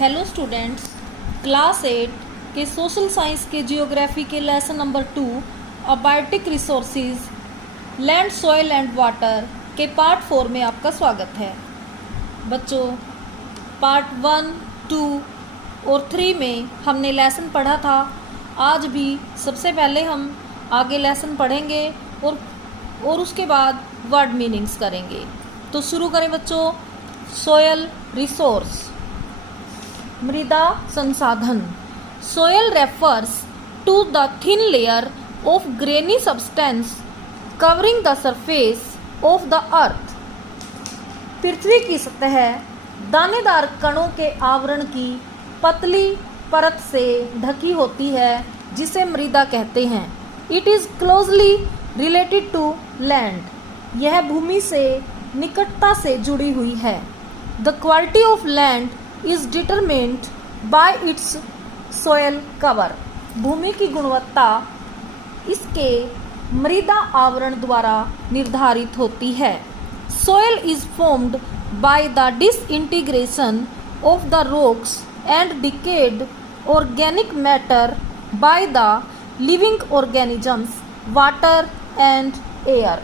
Hello students, class 8 के social science के geography के lesson number 2 abiotic resources land, soil and water के part 4 में आपका स्वागत है। बच्चों, पार्ट 1, 2 और 3 में हमने लेसन पढ़ा था। आज भी सबसे पहले हम आगे लेसन पढ़ेंगे और उसके बाद वर्ड मीनिंग्स करेंगे। तो शुरू करें बच्चों। सॉयल रिसोर्स, मृदा संसाधन। Soil refers to the thin layer of grainy substance covering the surface of the earth. पृथ्वी की सतह दानेदार कणों के आवरण की पतली परत से ढकी होती है, जिसे मृदा कहते हैं। It is closely related to land. यह भूमि से निकटता से जुड़ी हुई है। The quality of land is determined by its soil cover। भूमि की गुणवत्ता इसके मृदा आवरण द्वारा निर्धारित होती है। Soil is formed by the disintegration of the rocks and decayed organic matter by the living organisms, water and air।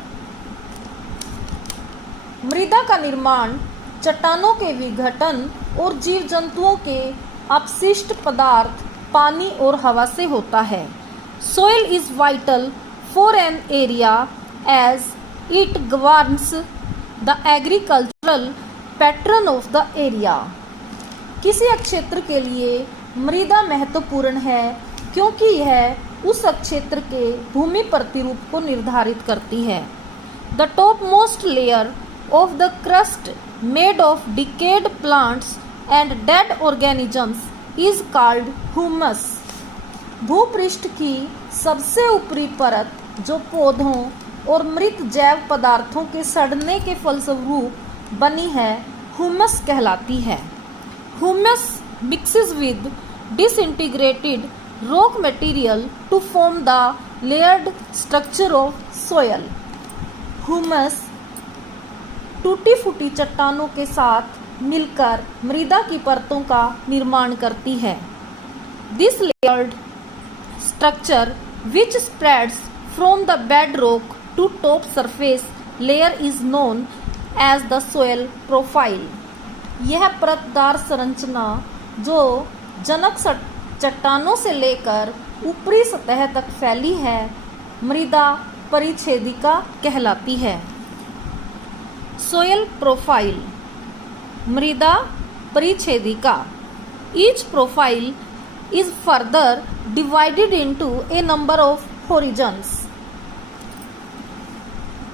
मृदा का निर्माण चट्टानों के विघटन और जीव जंतुओं के अपशिष्ट पदार्थ, पानी और हवा से होता है। Soil is vital for an area as it governs the agricultural pattern of the area. किसी क्षेत्र के लिए मृदा महत्वपूर्ण है क्योंकि यह उस क्षेत्र के भूमि प्रतिरूप को निर्धारित करती है। The top most layer of the crust made of decayed plants and dead organisms is called humus। भूपृष्ठ की सबसे ऊपरी परत, जो पौधों और मृत जैव पदार्थों के सड़ने के फलस्वरूप बनी है, हुमस कहलाती है। Humus mixes with disintegrated rock material to form the layered structure of soil। Humus टूटी फूटी चट्टानों के साथ मिलकर मृदा की परतों का निर्माण करती है। This layered structure which spreads from the bedrock to top surface layer is known as the soil profile. यह परतदार संरचना जो जनक चट्टानों से लेकर ऊपरी सतह तक फैली है, मृदा परिच्छेदिका कहलाती है। सोयल प्रोफाइल, मृदा परिच्छेदिका। Each profile is further divided into a number of horizons.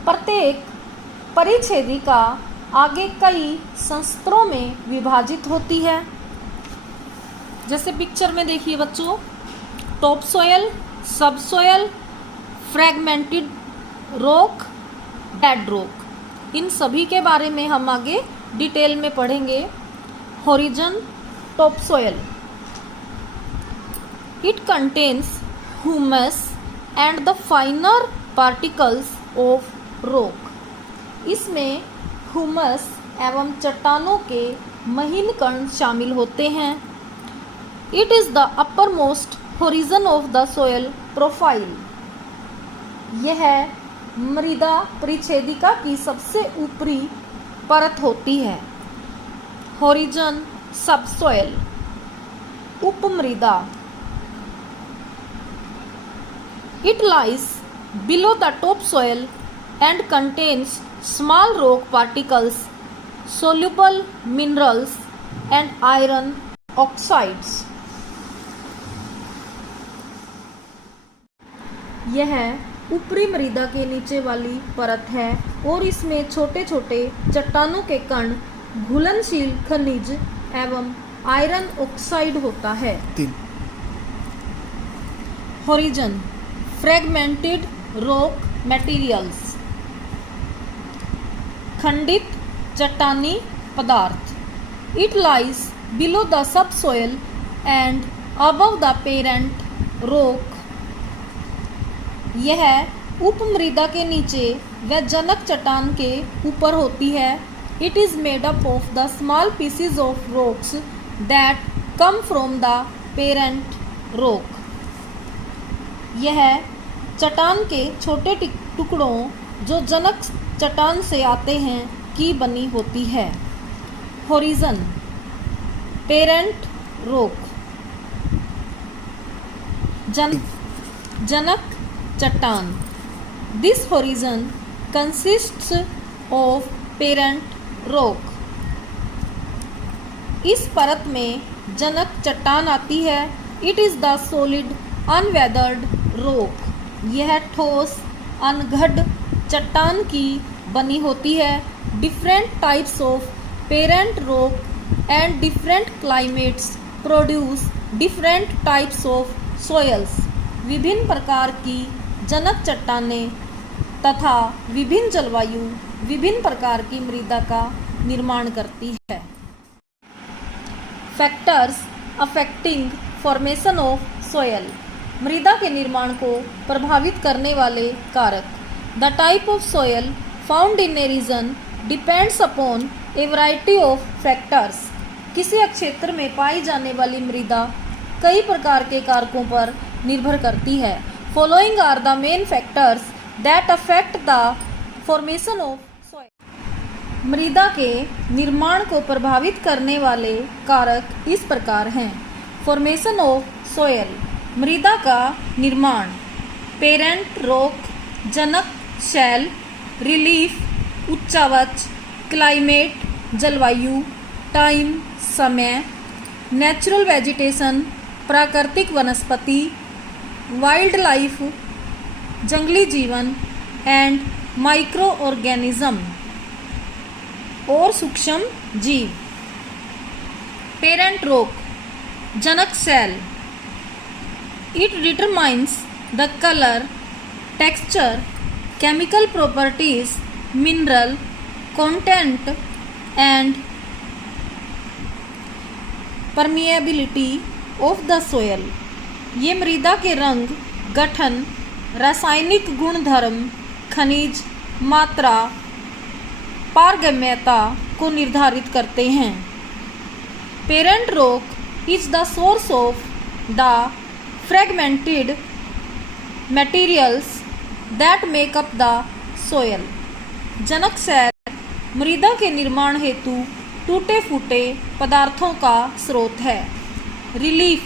प्रत्येक परिच्छेदिका आगे कई संस्तरों में विभाजित होती है। जैसे पिक्चर में देखिए बच्चों, top soil, sub soil, fragmented rock, dead rock. इन सभी के बारे में हम आगे डिटेल में पढ़ेंगे। Horizon, top soil. It contains humus and the finer particles of rock. इसमें ह्यूमस एवं चट्टानों के महीन कण शामिल होते हैं। It is the upper most horizon of the soil profile. यह मृदा परिच्छेदिका की सबसे ऊपरी परत होती है। होरिजन, सबसोयल, उपमृदा। It lies below the top soil and contains small rock particles, soluble minerals and iron oxides. यह ऊपरी मृदा के नीचे वाली परत है और इसमें छोटे छोटे चट्टानों के कण, घुलनशील खनिज एवं आयरन ऑक्साइड होता है। होरिजन, फ्रैगमेंटेड रॉक मटेरियल्स, खंडित चट्टानी पदार्थ। It lies below the sub soil and above the parent rock. यह उपमृदा के नीचे व जनक चट्टान के ऊपर होती है। It is made up of the small PCs of rocks that come from the parent rock. यह चट्टान के छोटे टुकड़ों जो जनक चट्टान से आते हैं की बनी होती है। होरिजन, पेरेंट रॉक, जनक चट्टान। This horizon consists of parent rock. इस परत में जनक चट्टान आती है। It is the solid unweathered rock. यह ठोस अनगढ़ चट्टान की बनी होती है। Different types of parent rock and different climates produce different types of soils. विभिन्न प्रकार की जनक चट्टानें तथा विभिन्न जलवायु विभिन्न प्रकार की मृदा का निर्माण करती है। Factors affecting formation of soil. मृदा के निर्माण को प्रभावित करने वाले कारक। The type of soil found in a region depends upon a variety of factors. किसी क्षेत्र में पाई जाने वाली मृदा कई प्रकार के कारकों पर निर्भर करती है। Following are the main factors that affect the formation of soil. मृदा के निर्माण को प्रभावित करने वाले कारक इस प्रकार हैं। फॉर्मेशन ऑफ सॉइल, मृदा का निर्माण। पेरेंट रॉक, जनक शैल। रिलीफ, उच्चावच। क्लाइमेट, जलवायु। टाइम, समय। नेचुरल वेजिटेशन, प्राकृतिक वनस्पति। वाइल्ड लाइफ, जंगली जीवन। एंड माइक्रो ऑर्गेनिज्म और सूक्ष्म जीव। पेरेंट रॉक, जनक शैल। It determines the colour, texture, chemical properties, mineral content and permeability of the soil. ये मृदा के रंग, गठन, रासायनिक गुणधर्म, खनिज, मात्रा, पारगम्यता को निर्धारित करते हैं। Parent rock is the source of the fragmented materials that make up the soil. जनक शैल मृदा के निर्माण हेतु टूटे फूटे पदार्थों का स्रोत है। रिलीफ,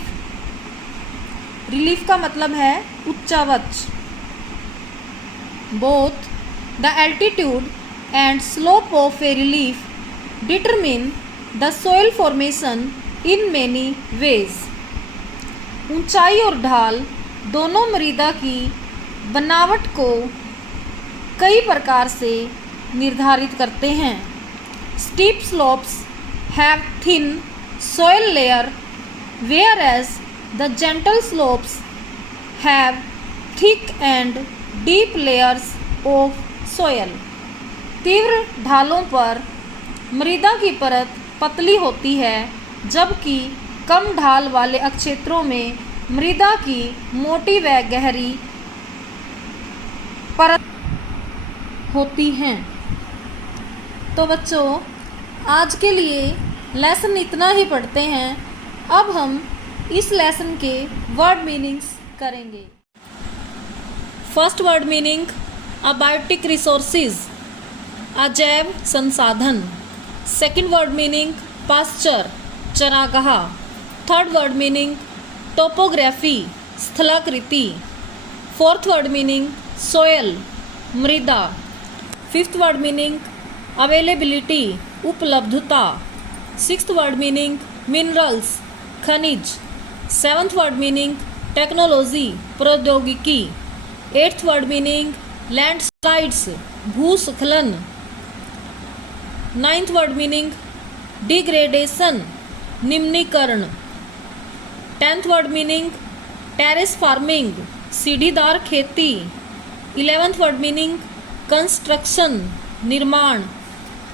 रिलीफ का मतलब है उच्चावच। Both the altitude and slope of a relief determine the soil formation in many ways. ऊंचाई और ढाल दोनों मृदा की बनावट को कई प्रकार से निर्धारित करते हैं। Steep slopes have thin soil layer, whereas the gentle slopes have thick and deep layers of soil. तीव्र ढालों पर मृदा की परत पतली होती है, जबकि कम ढाल वाले क्षेत्रों में मृदा की मोटी व गहरी परत होती हैं। तो बच्चों, आज के लिए लेसन इतना ही पढ़ते हैं। अब हम इस लेसन के वर्ड मीनिंग्स करेंगे। First word meaning, abiotic resources, अजैव संसाधन। सेकंड वर्ड मीनिंग, पास्चर, चरागाह। थर्ड वर्ड मीनिंग, टोपोग्राफी, स्थलाकृति। फोर्थ वर्ड मीनिंग, सोयल, मृदा। फिफ्थ वर्ड मीनिंग, अवेलेबिलिटी, उपलब्धता। सिक्स्थ वर्ड मीनिंग, मिनरल्स, खनिज। सेवन्थ वर्ड मीनिंग, टेक्नोलॉजी, प्रौद्योगिकी। Eighth word meaning, landslides, भूस्खलन। Ninth word meaning, degradation, निम्नीकरण। Tenth word meaning, terrace farming, सीढ़ीदार खेती। 11th word meaning, construction, निर्माण।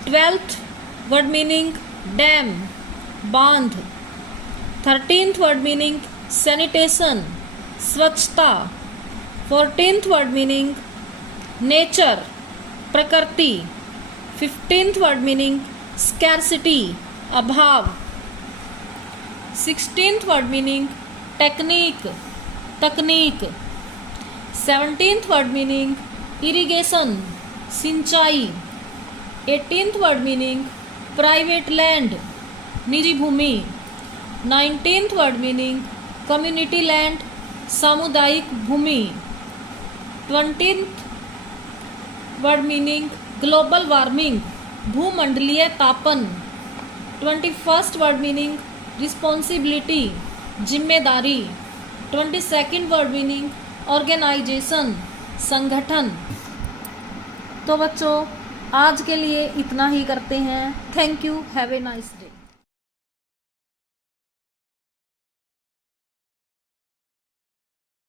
12th word meaning, dam, बांध। 13th word meaning, sanitation, स्वच्छता। 14th word meaning, nature, प्रकृति। 15th word meaning, scarcity, अभाव। 16th word meaning technique, तकनीक। 17th word meaning irrigation, सिंचाई। 18th word meaning private land, निजी भूमि। 19th word meaning community land, सामुदायिक भूमि। 20th word meaning global warming, भूमंडलीय तापन। 21st word meaning responsibility, जिम्मेदारी। 22nd word meaning organisation, संगठन। तो बच्चों आज के लिए इतना ही करते हैं। Thank you, have a nice day.